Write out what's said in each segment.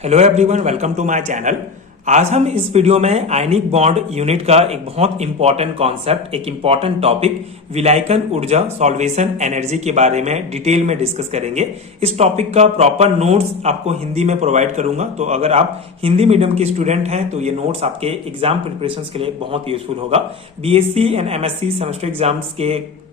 Hello everyone, welcome to my channel. आज हम इस वीडियो में आयनिक बॉन्ड यूनिट का एक बहुत इंपॉर्टेंट कॉन्सेप्ट, एक इंपॉर्टेंट टॉपिक विलायकन ऊर्जा सॉल्वेशन एनर्जी के बारे में डिटेल में डिस्कस करेंगे। इस टॉपिक का प्रॉपर नोट्स आपको हिंदी में प्रोवाइड करूंगा, तो अगर आप हिंदी मीडियम के स्टूडेंट हैं तो ये नोट्स आपके एग्जाम प्रिपरेशन के लिए बहुत यूजफुल होगा। BSc and MSc semester exams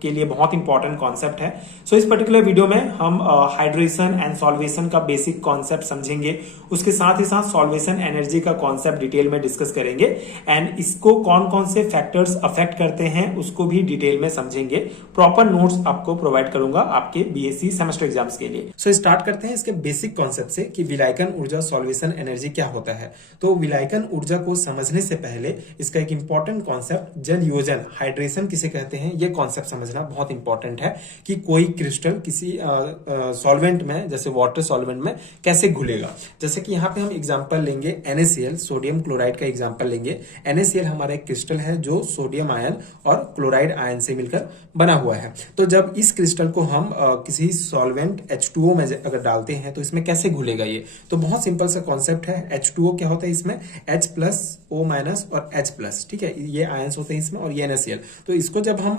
के लिए बहुत इंपॉर्टेंट कॉन्सेप्ट है। सो इस पर्टिकुलर वीडियो में हम हाइड्रेशन एंड सॉल्वेशन का बेसिक कॉन्सेप्ट समझेंगे, उसके साथ ही साथ सॉल्वेशन एनर्जी का कॉन्सेप्ट डिटेल में डिस्कस करेंगे एंड इसको कौन कौन से फैक्टर्स अफेक्ट करते हैं उसको भी डिटेल में समझेंगे। प्रॉपर नोट्स आपको प्रोवाइड करूंगा आपके बीएससी सेमेस्टर एग्जाम्स के लिए। सो स्टार्ट करते हैं इसके बेसिक कॉन्सेप्ट से कि विलायकन ऊर्जा सॉल्वेशन एनर्जी क्या होता है। तो विलायकन ऊर्जा को समझने से पहले इसका एक इंपॉर्टेंट कॉन्सेप्ट जल योजन, हाइड्रेशन किसे कहते हैं, ये कॉन्सेप्ट समझना बहुत इंपॉर्टेंट है कि कोई क्रिस्टल किसी सॉल्वेंट में, जैसे वाटर सॉल्वेंट में कैसे घुलेगा। जैसे कि यहाँ पे हम एग्जांपल लेंगे NaCl, सोडियम क्लोराइड का एग्जांपल लेंगे। NaCl हमारा एक क्रिस्टल है जो सोडियम आयन और क्लोराइड आयन से मिलकर बना हुआ है। तो जब इस क्रिस्टल को हम किसी सॉल्वेंट H2O में अगर डालते हैं तो इसमें कैसे घुलेगा ये, तो बहुत सिंपल सा कॉन्सेप्ट है। H2O क्या होता है, इसमें H प्लस O माइनस और H प्लस, ठीक है, ये आयंस होते हैं इसमें, और ये NaCl। तो इसको जब हम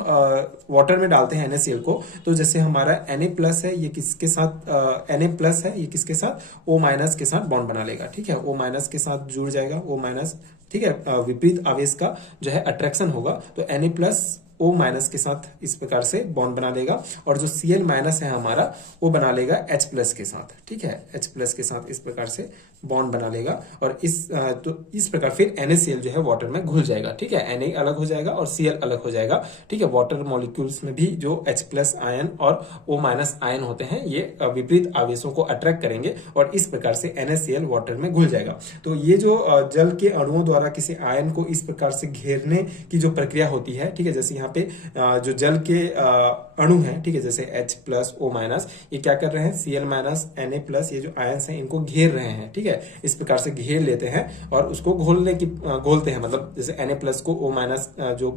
वाटर में डालते हैं NaCl को, तो जैसे हमारा Na प्लस है, ये किसके साथ Na प्लस है, ये किसके साथ O माइनस के साथ बॉन्ड बना लेगा, ठीक है, O माइनस के साथ जुड़ जाएगा O माइनस, ठीक है, विपरीत आवेश का जो है अट्रैक्शन होगा, तो Na प्लस O माइनस के साथ इस प्रकार से बॉन्ड बना लेगा, और जो Cl माइनस है हमारा वो बना लेगा H प्लस के साथ, ठीक है, H प्लस के साथ इस प्रकार से बॉन्ड बना लेगा, और तो इस प्रकार फिर NaCl जो है वाटर में घुल जाएगा, ठीक है, Na अलग हो जाएगा और Cl अलग हो जाएगा, ठीक है। वाटर मॉलिक्यूल्स में भी जो H प्लस आयन और O माइनस आयन होते हैं ये विपरीत आवेशों को अट्रैक्ट करेंगे और इस प्रकार से NaCl वाटर में घुल जाएगा। तो ये जो जल के अणुओं द्वारा किसी आयन को इस प्रकार से घेरने की जो प्रक्रिया होती है, ठीक है, जैसे यहाँ पे जो जल के अणु हैं, ठीक है, जैसे H प्लस O माइनस, ये क्या कर रहे हैं, Cl माइनस Na प्लस, ये जो आयन्स हैं इनको घेर रहे हैं, ठीक है, इस प्रकार से घेर लेते हैं और उसको घोलते हैं, मतलब जैसे Na प्लस को O माइनस जो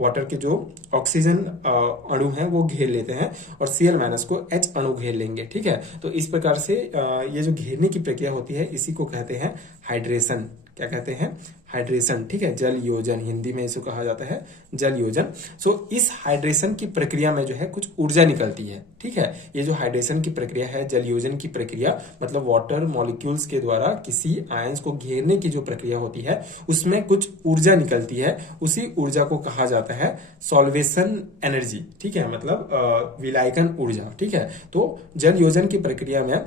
वाटर के जो ऑक्सीजन अणु हैं वो घेर लेते हैं, और Cl माइनस को H अणु घेर लेंगे, ठीक है। तो इस प्रकार से ये जो घेरने की प्रक्रिया होती है इसी को कहते हैं हाइड्रेशन। क्या कहते हैं, हाइड्रेशन, ठीक है, जल योजन, हिंदी में इसको कहा जाता है जल योजन। सो इस हाइड्रेशन की प्रक्रिया में जो है कुछ ऊर्जा निकलती है, ठीक है। ये जो हाइड्रेशन की प्रक्रिया है, जल योजन की प्रक्रिया, मतलब वाटर मॉलिक्यूल्स के द्वारा किसी आयंस को घेरने की जो प्रक्रिया होती है उसमें कुछ ऊर्जा निकलती है, उसी ऊर्जा को कहा जाता है सॉल्वेशन एनर्जी, ठीक है, मतलब विलायकन ऊर्जा, ठीक है। तो जल योजन की प्रक्रिया में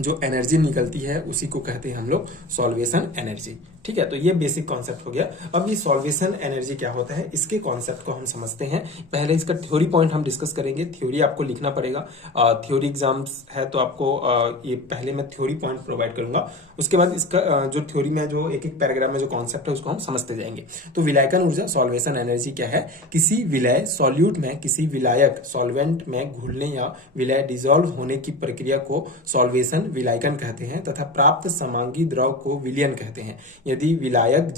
जो एनर्जी निकलती है उसी को कहते हैं हम लोग सॉल्वेशन एनर्जी, ठीक है। तो ये बेसिक कॉन्सेप्ट हो गया। अब ये सॉल्वेशन एनर्जी क्या होता है, इसके कॉन्सेप्ट को हम समझते हैं। पहले इसका थ्योरी पॉइंट हम डिस्कस करेंगे। थ्योरी आपको लिखना पड़ेगा, थ्योरी एग्जाम्स है तो आपको ये पहले मैं थ्योरी पॉइंट प्रोवाइड करूंगा, उसके बाद इसका जो थ्योरी में जो एक एक पैराग्राफ में जो कॉन्सेप्ट है उसको हम समझते जाएंगे। तो विलायकन ऊर्जा सॉल्वेशन एनर्जी क्या है, किसी विलय सॉल्यूट में किसी विलायक सॉल्वेंट में घुलने या विलय डिसॉल्व होने की प्रक्रिया को सॉल्वेशन विलायकन कहते हैं, तथा प्राप्त समांगी द्रव को विलयन कहते हैं। यदि विलायक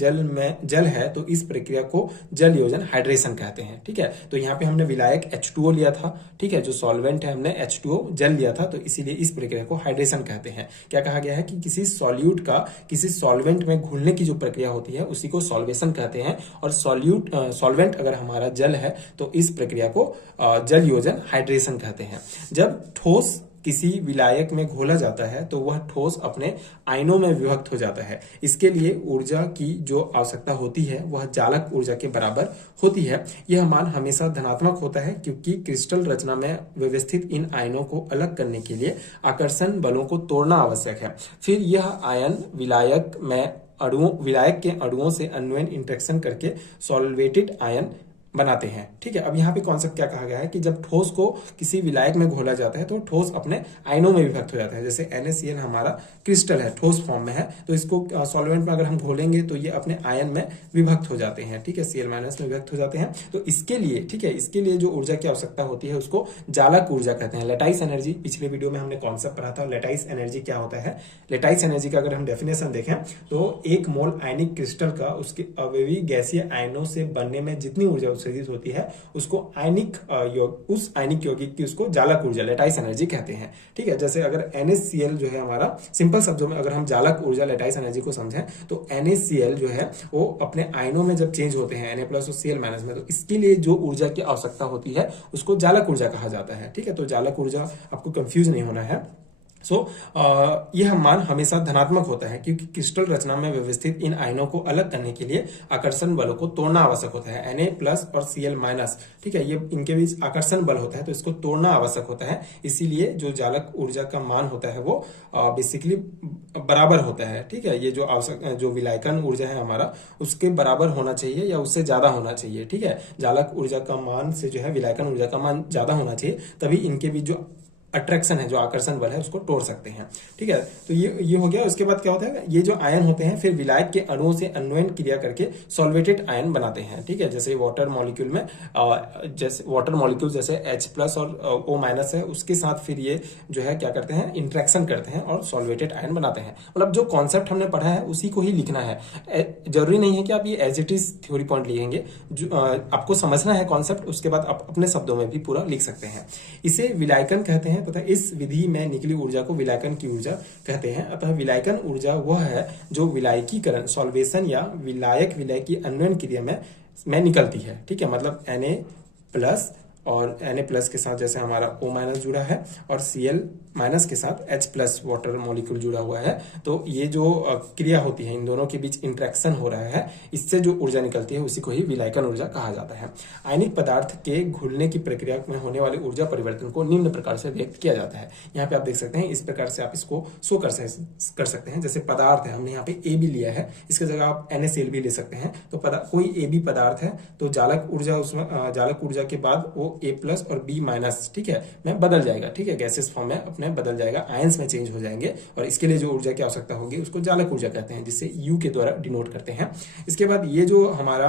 जल है तो इस प्रक्रिया को जल योजन, हाइड्रेशन कहते हैं, ठीक है। तो यहाँ पे हमने विलायक H2O लिया था, ठीक है, जो सॉल्वेंट है हमने H2O जल लिया था, तो इसीलिए इस प्रक्रिया को हाइड्रेशन कहते हैं। क्या कहा गया है कि किसी सॉल्यूट का किसी सॉल्वेंट में घुलने की जो प्रक्रिया होती है उसी को सॉल्वेशन कहते हैं, और सॉल्वेंट अगर हमारा जल है तो इस प्रक्रिया को जल योजन, हाइड्रेशन कहते हैं। जब ठोस किसी विलायक में घोला जाता है तो वह ठोस अपने आयनों में विभक्त हो जाता है। इसके लिए ऊर्जा की जो आवश्यकता होती है वह जालक ऊर्जा के बराबर होती है। यह मान हमेशा धनात्मक होता है क्योंकि क्रिस्टल रचना में व्यवस्थित इन आयनों को अलग करने के लिए आकर्षण बलों को तोड़ना आवश्यक है। फिर यह आयन विलायक के अणुओं से अन्वयन इंटरेक्शन करके सॉल्वेटेड आयन बनाते हैं, ठीक है। अब यहाँ पे कॉन्सेप्ट क्या कहा गया है कि जब ठोस को किसी विलायक में घोला जाता है तो ठोस अपने आयनों में विभक्त हो जाता है। जैसे NaCl हमारा क्रिस्टल है, ठोस फॉर्म में है, तो इसको सॉल्वेंट में अगर हम घोलेंगे तो ये अपने आयन में विभक्त हो जाते हैं, ठीक है, Cl माइनस में विभक्त हो जाते हैं। तो इसके लिए, ठीक है, इसके लिए जो ऊर्जा की आवश्यकता होती है उसको जालक ऊर्जा कहते हैं। लेटाइस एनर्जी, पिछले वीडियो में हमने कॉन्सेप्ट पढ़ा था, लेटाइस एनर्जी क्या होता है। लेटाइस एनर्जी का अगर हम डेफिनेशन देखें तो 1 मोल आयनिक क्रिस्टल का उसके अवयवी गैसीय आयनों से बनने में जितनी ऊर्जा उत्सर्जित होती है उसको आयनिक उस आयनिक यौगिक की उसको जालक ऊर्जा लेटाइस एनर्जी कहते हैं। ठीक है, जैसे अगर NaCl जो है हमारा, सिंपल शब्दों में अगर हम जालक ऊर्जा लेटाइस एनर्जी को समझें तो NaCl जो है वो अपने आयनों में जब चेंज होते हैं Na+ और Cl- में, तो इसके लिए जो ऊर्जा की आवश्यकता होती है उसको जालक ऊर्जा कहा जाता है। ठीक है, तो जालक ऊर्जा आपको कंफ्यूज नहीं होना है। यह मान हमेशा धनात्मक होता है क्योंकि क्रिस्टल रचना में व्यवस्थित इन आयनों को अलग करने के लिए आकर्षण बलों को तोड़ना आवश्यक होता है। Na+ और Cl-, ठीक है, ये इनके बीच आकर्षण बल होता है तो इसको तोड़ना आवश्यक होता है। इसीलिए जो जालक ऊर्जा का मान होता है वो बेसिकली बराबर होता है। ठीक है, ये जो विलायकन ऊर्जा है हमारा उसके बराबर होना चाहिए या उससे ज्यादा होना चाहिए। ठीक है, जालक ऊर्जा का मान से जो है विलायकन ऊर्जा का मान ज्यादा होना चाहिए, तभी इनके बीच जो अट्रैक्शन है, जो आकर्षण बल है, उसको तोड़ सकते हैं। ठीक है, तो ये हो गया। उसके बाद क्या होता है, ये जो आयन होते हैं फिर विलायक के अणुओं से अन्वयन क्रिया करके सॉल्वेटेड आयन बनाते हैं। ठीक है, जैसे वाटर मॉलिक्यूल में जैसे वाटर मॉलिक्यूल जैसे H+ और O- है, उसके साथ फिर ये जो है क्या करते हैं, इंट्रैक्शन करते हैं और सॉल्वेटेड आयन बनाते हैं। मतलब जो कॉन्सेप्ट हमने पढ़ा है उसी को ही लिखना है। जरूरी नहीं है कि आप ये as it is theory point लिखेंगे, आपको समझना है कॉन्सेप्ट, उसके बाद आप अपने शब्दों में भी पूरा लिख सकते हैं। इसे विलायकन कहते हैं तथा इस विधि में निकली ऊर्जा को विलायकन की ऊर्जा कहते हैं। अतः विलायकन ऊर्जा वह है जो विलायकीकरण, सॉल्वेशन या विलायक विलय की अन्वयन क्रिया में निकलती है। ठीक है, मतलब Na+ और Na+ के साथ जैसे हमारा O- जुड़ा है और Cl- के साथ H+ वाटर मॉलिक्यूल जुड़ा हुआ है, तो ये जो क्रिया होती है, इन दोनों के बीच इंट्रैक्शन हो रहा है, इससे जो ऊर्जा निकलती है उसी को ही विलायकन ऊर्जा कहा जाता है। आयनिक पदार्थ के घुलने की प्रक्रिया में होने वाले ऊर्जा परिवर्तन को निम्न प्रकार से व्यक्त किया जाता है। यहाँ पे आप देख सकते हैं, इस प्रकार से आप इसको शो कर सकते हैं। जैसे पदार्थ है, हमने यहाँ पे AB लिया है, इसकी जगह आप NaCl भी ले सकते हैं। तो कोई AB पदार्थ है तो जालक ऊर्जा उसमें जालक ऊर्जा के बाद वो A+ और B-, ठीक है, में बदल जाएगा। ठीक है, गैसेस फॉर्म में अपने बदल जाएगा, आयंस में चेंज हो जाएंगे और इसके लिए जो ऊर्जा की आवश्यकता होगी उसको जालक ऊर्जा कहते हैं, जिससे U के द्वारा डिनोट करते हैं। इसके बाद ये जो हमारा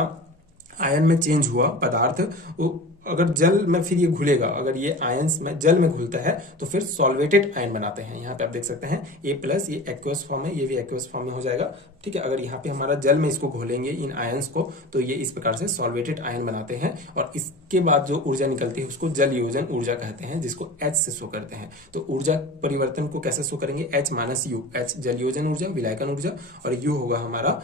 आयन में चेंज हुआ पदार्थ, वो अगर जल में फिर ये घुलेगा, अगर ये आयंस में जल में घुलता है तो फिर सॉल्वेटेड आयन बनाते हैं। यहाँ पे आप देख सकते हैं A+, ये एक्वस फॉर्म है, ये भी एक्वस फॉर्म में हो जाएगा। ठीक है, अगर यहाँ पे हमारा जल में इसको घोलेंगे इन आयंस को, तो ये इस प्रकार से सॉल्वेटेड आयन बनाते हैं और इसके बाद जो ऊर्जा निकलती है उसको जल योजन ऊर्जा कहते हैं, जिसको H से शो करते हैं। तो ऊर्जा परिवर्तन को कैसे शो करेंगे, H- U, H जल योजन ऊर्जा, विलायकन ऊर्जा, और U होगा हमारा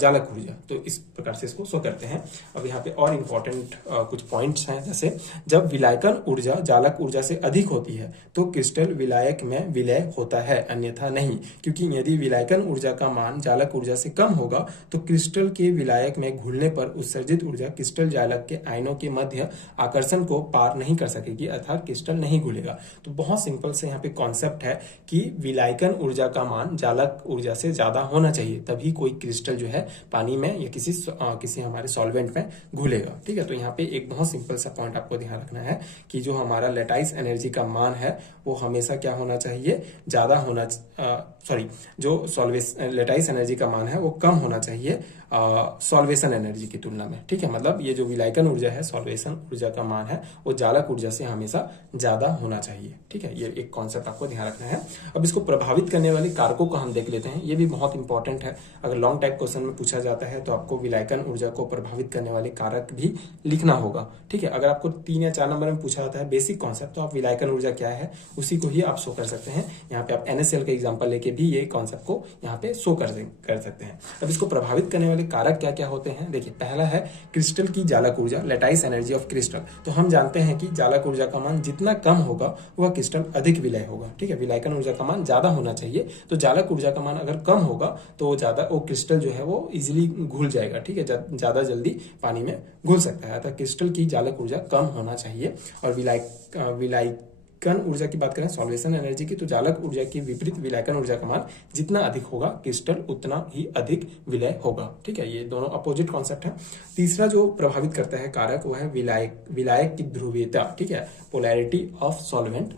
जालक ऊर्जा। तो इस प्रकार से इसको शो करते हैं। अब यहाँ पे और इंपॉर्टेंट कुछ पॉइंट्स हैं, जैसे जब विलायकन ऊर्जा जालक ऊर्जा से अधिक होती है तो क्रिस्टल विलायक में विलय होता है, अन्यथा नहीं। क्योंकि यदि विलायकन ऊर्जा का मान जालक ऊर्जा से कम होगा तो क्रिस्टल के विलायक में घुलने पर उत्सर्जित ऊर्जा क्रिस्टल जालक के आयनों के मध्य आकर्षण को पार नहीं कर सकेगी, अर्थात क्रिस्टल नहीं घुलेगा। तो बहुत सिंपल से यहाँ पे कॉन्सेप्ट है कि विलायकन ऊर्जा का मान जालक ऊर्जा से ज्यादा होना चाहिए, तभी कोई क्रिस्टल जो है पानी में या किसी हमारे सॉल्वेंट में घुलेगा। ठीक है, तो यहाँ पे एक बहुत सिंपल सा पॉइंट आपको ध्यान रखना है कि जो हमारा लेटाइस एनर्जी का मान है वो हमेशा क्या होना चाहिए, ज्यादा होना, जो लेटाइस एनर्जी का मान है वो कम होना चाहिए सॉल्वेशन एनर्जी की तुलना में। ठीक है, मतलब ये जो विलायकन ऊर्जा है, सॉल्वेशन ऊर्जा का मान है, वो जालक ऊर्जा से हमेशा ज्यादा होना चाहिए। ठीक है, ये एक कॉन्सेप्ट आपको ध्यान रखना है। अब इसको प्रभावित करने वाले कारकों को हम देख लेते हैं, ये भी बहुत इंपॉर्टेंट है। अगर लॉन्ग टाइप क्वेश्चन में पूछा जाता है तो आपको विलायकन ऊर्जा को प्रभावित करने वाले कारक भी लिखना होगा। ठीक है, अगर आपको 3 या 4 नंबर में पूछा जाता है बेसिक कॉन्सेप्ट, तो आप विलायकन ऊर्जा क्या है उसी को ही आप शो कर सकते हैं। यहाँ पे आप NaCl का एग्जांपल लेके भी ये कॉन्सेप्ट को यहाँ पे शो कर सकते हैं। अब इसको प्रभावित करने वाले कारक क्या क्या होते हैं, देखिए पहला है क्रिस्टल की जालक ऊर्जा, लेटाइस एनर्जी ऑफ क्रिस्टल। तो हम जानते हैं कि जालक ऊर्जा का मान जितना कम होगा वह क्रिस्टल अधिक विलय होगा। ठीक है, विलायकन ऊर्जा का मान ज्यादा होना चाहिए, तो जालक ऊर्जा का मान अगर कम होगा तो वो क्रिस्टल जो है वो इजिली घुल जाएगा। ठीक है, ज्यादा जल्दी पानी में घुल सकता है, अतः क्रिस्टल की जालक ऊर्जा कम होना चाहिए। और विलायकन ऊर्जा की बात करें, सॉल्वेशन एनर्जी की, तो जालक ऊर्जा के विपरीत विलायकन ऊर्जा का मान जितना अधिक होगा क्रिस्टल उतना ही अधिक विलय होगा। ठीक है, ये दोनों अपोजिट कॉन्सेप्ट है। तीसरा जो प्रभावित करता है कारक वह है विलायक की ध्रुवीयता। ठीक है, पोलैरिटी ऑफ सॉल्वेंट।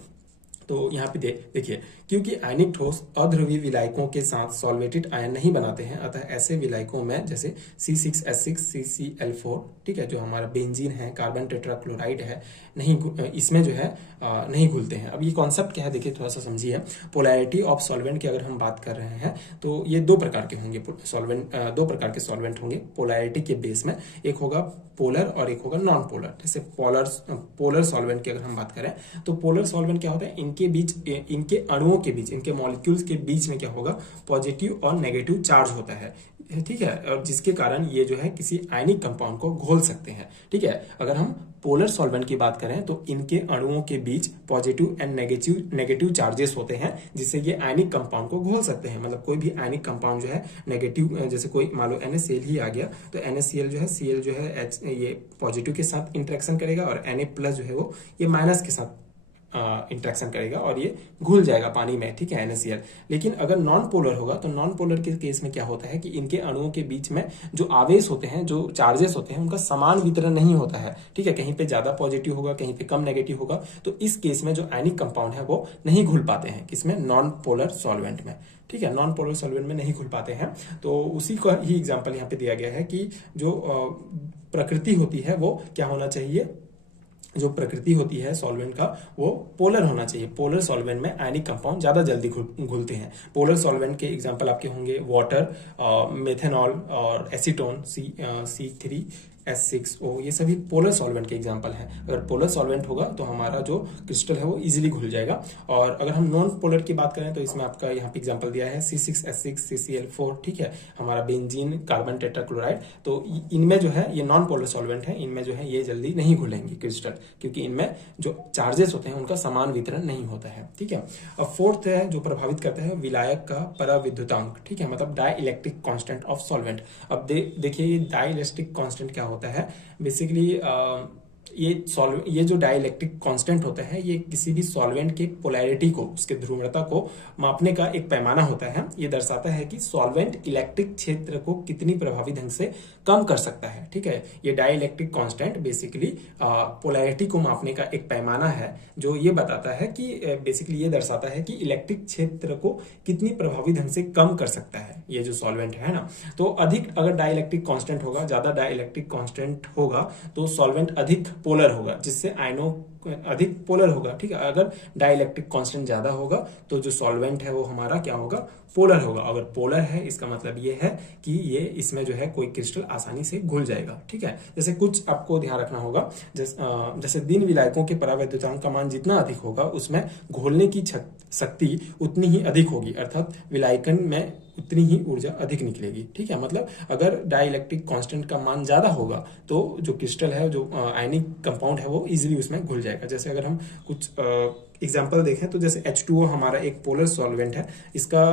तो यहाँ पे देखिए, क्योंकि आयनिक ठोस अध्रुवीय विलायकों के साथ सॉल्वेटेड आयन नहीं बनाते हैं, अतः ऐसे विलायकों में जैसे C6H6 CCl4, ठीक है, जो हमारा बेंजीन है, कार्बन टेट्राक्लोराइड है, नहीं इसमें जो है नहीं घुलते हैं। अब ये कॉन्सेप्ट क्या है देखिए, थोड़ा सा समझिए। पोलैरिटी ऑफ सॉल्वेंट की अगर हम बात कर रहे हैं तो ये दो प्रकार के होंगे सॉल्वेंट, दो प्रकार के सॉल्वेंट होंगे पोलैरिटी के बेस में। एक होगा पोलर और एक होगा नॉन पोलर। जैसे पोलर सॉल्वेंट की अगर हम बात करें तो पोलर सॉल्वेंट क्या होता है, इनके बीच, इनके अणुओं के बीच, इनके मॉलिक्यूल्स के बीच में क्या होगा, पॉजिटिव और नेगेटिव चार्ज होता है, ठीक है, और जिसके कारण ये जो है किसी आयनिक कंपाउंड को घोल सकते हैं, ठीक है। अगर हम पोलर सॉल्वेंट की बात करें तो इनके अणुओं के बीच पॉजिटिव एंड नेगेटिव चार्जेस होते हैं, जिससे ये आयनिक कंपाउंड को घोल सकते हैं। मतलब कोई भी आयनिक कंपाउंड जो है नेगेटिव, जैसे कोई मान लो NaCl ही आ गया, तो NaCl जो है, Cl जो है H, ये पॉजिटिव के साथ इंटरेक्शन करेगा और Na+ जो है वो ये माइनस के साथ इंट्रैक्शन करेगा और ये घुल जाएगा पानी में, ठीक है, NaCl। लेकिन अगर नॉन पोलर होगा तो नॉन पोलर के केस में क्या होता है कि इनके अणुओं के बीच में जो आवेश होते हैं, जो चार्जेस होते हैं, उनका समान वितरण नहीं होता है, ठीक है, कहीं पे ज्यादा पॉजिटिव होगा, कहीं पे कम नेगेटिव होगा। तो इस केस में जो आयनिक कंपाउंड है वो नहीं घुल पाते हैं, किसमें, नॉन पोलर सॉल्वेंट में, ठीक है, नॉन पोलर सॉल्वेंट में नहीं घुल पाते हैं। तो उसी का ही एग्जाम्पल यहाँ पे दिया गया है कि जो प्रकृति होती है वो क्या होना चाहिए, जो प्रकृति होती है सॉल्वेंट का वो पोलर होना चाहिए। पोलर सॉल्वेंट में आयनिक कंपाउंड ज्यादा जल्दी घुलते हैं। पोलर सॉल्वेंट के एग्जांपल आपके होंगे वाटर, मेथेनॉल और एसीटोन C3H6O, ये सभी पोलर सॉल्वेंट के एग्जांपल हैं। अगर पोलर सॉल्वेंट होगा तो हमारा जो क्रिस्टल है वो इजीली घुल जाएगा। और अगर हम नॉन पोलर की बात करें तो इसमें आपका यहाँ पे एग्जांपल दिया है C6H6 CCl4, ठीक है, हमारा बेंजीन, कार्बन टेट्राक्लोराइड। तो इनमें जो है ये नॉन पोलर सॉल्वेंट है, इनमें जो है ये जल्दी नहीं घुलेंगे क्रिस्टल, क्योंकि इनमें जो चार्जेस होते हैं उनका समान वितरण नहीं होता है, ठीक है। अब फोर्थ है जो प्रभावित करता है विलायक का पराविद्युतांक, ठीक है, मतलब dielectric constant of solvent. अब देखिए ये डाई इलेक्ट्रिक कॉन्स्टेंट क्या होता है, बेसिकली ये जो डाइलेक्ट्रिक कांस्टेंट होता है ये किसी भी सॉल्वेंट के पोलैरिटी को, उसके ध्रुवणता को मापने का एक पैमाना होता है। ये दर्शाता है कि सॉल्वेंट इलेक्ट्रिक क्षेत्र को कितनी प्रभावी ढंग से कम कर सकता है, ठीक है। ये डाइलेक्ट्रिक कांस्टेंट बेसिकली पोलैरिटी को मापने का एक पैमाना है, जो ये बताता है कि बेसिकली ये दर्शाता है कि इलेक्ट्रिक क्षेत्र को कितनी प्रभावी ढंग से कम कर सकता है ये जो सॉल्वेंट है ना। तो अधिक अगर डाइलेक्ट्रिक कांस्टेंट होगा, ज्यादा डाइलेक्ट्रिक कांस्टेंट होगा तो सॉल्वेंट अधिक पोलर होगा, जिससे आयनों अधिक पोलर होगा, ठीक है। अगर डाइलेक्ट्रिक कांस्टेंट ज्यादा होगा तो जो सॉल्वेंट है वो हमारा क्या होगा, पोलर होगा। अगर पोलर है इसका मतलब ये है कि ये इसमें जो है कोई क्रिस्टल आसानी से घुल जाएगा, ठीक है। जैसे कुछ आपको ध्यान रखना होगा, जैसे दिन विलायकों के परावैद्युतांक का मान जितना अधिक होगा उसमें घोलने की शक्ति उतनी ही अधिक होगी, अर्थात विलायकन में उतनी ही ऊर्जा अधिक निकलेगी, ठीक है। मतलब अगर डाइलेक्ट्रिक कांस्टेंट का मान ज्यादा होगा तो जो क्रिस्टल है, जो आयनिक कंपाउंड है वो इजीली उसमें घुल जाएगा। जैसे अगर हम कुछ एग्जांपल देखें तो जैसे H2O हमारा एक पोलर सॉल्वेंट है, इसका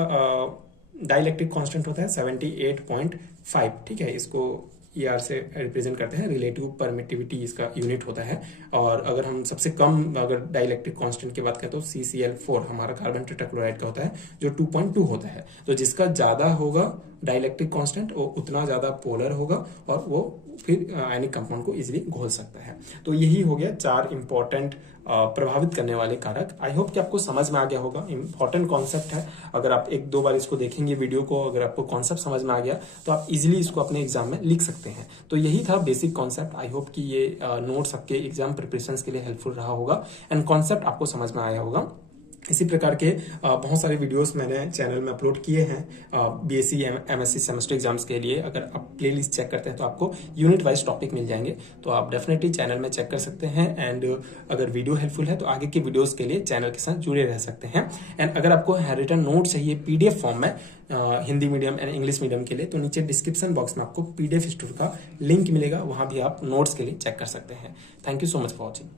डाइलेक्ट्रिक कांस्टेंट होता है 78.5, ठीक है। इसको ER से रिप्रेजेंट करते हैं, रिलेटिव परमिटिविटी इसका यूनिट होता है। और अगर हम सबसे कम अगर डाइलेक्ट्रिक कांस्टेंट की बात करें तो CCl4 हमारा कार्बन टेट्राक्लोराइड का होता है, जो 2.2 होता है। तो जिसका ज्यादा होगा डाइलेक्ट्रिक कांस्टेंट वो उतना ज्यादा पोलर होगा और वो फिर आयनिक कंपाउंड को इजीली घोल सकता है। तो यही हो गया 4 इंपॉर्टेंट प्रभावित करने वाले कारक। आई होप कि आपको समझ में आ गया होगा। इंपॉर्टेंट कॉन्सेप्ट है, अगर आप 1-2 बार इसको देखेंगे वीडियो को, अगर आपको कॉन्सेप्ट समझ में आ गया तो आप इजीली इसको अपने एग्जाम में लिख सकते हैं। तो यही था बेसिक कॉन्सेप्ट। आई होप कि ये नोट्स आपके एग्जाम प्रिपरेशन के लिए हेल्पफुल रहा होगा एंड कॉन्सेप्ट आपको समझ में आया होगा। इसी प्रकार के बहुत सारे वीडियोस मैंने चैनल में अपलोड किए हैं BSc MSc सेमेस्टर एग्जाम्स के लिए। अगर आप प्लेलिस्ट चेक करते हैं तो आपको यूनिट वाइज टॉपिक मिल जाएंगे, तो आप डेफिनेटली चैनल में चेक कर सकते हैं। एंड अगर वीडियो हेल्पफुल है तो आगे के वीडियोस के लिए चैनल के साथ जुड़े रह सकते हैं। एंड अगर आपको रिटन नोट चाहिए PDF फॉर्म में Hindi medium and English medium के लिए, तो नीचे डिस्क्रिप्शन बॉक्स में आपको PDF स्टोर का लिंक मिलेगा, वहां भी आप नोट्स के लिए चेक कर सकते हैं। Thank you so much for watching.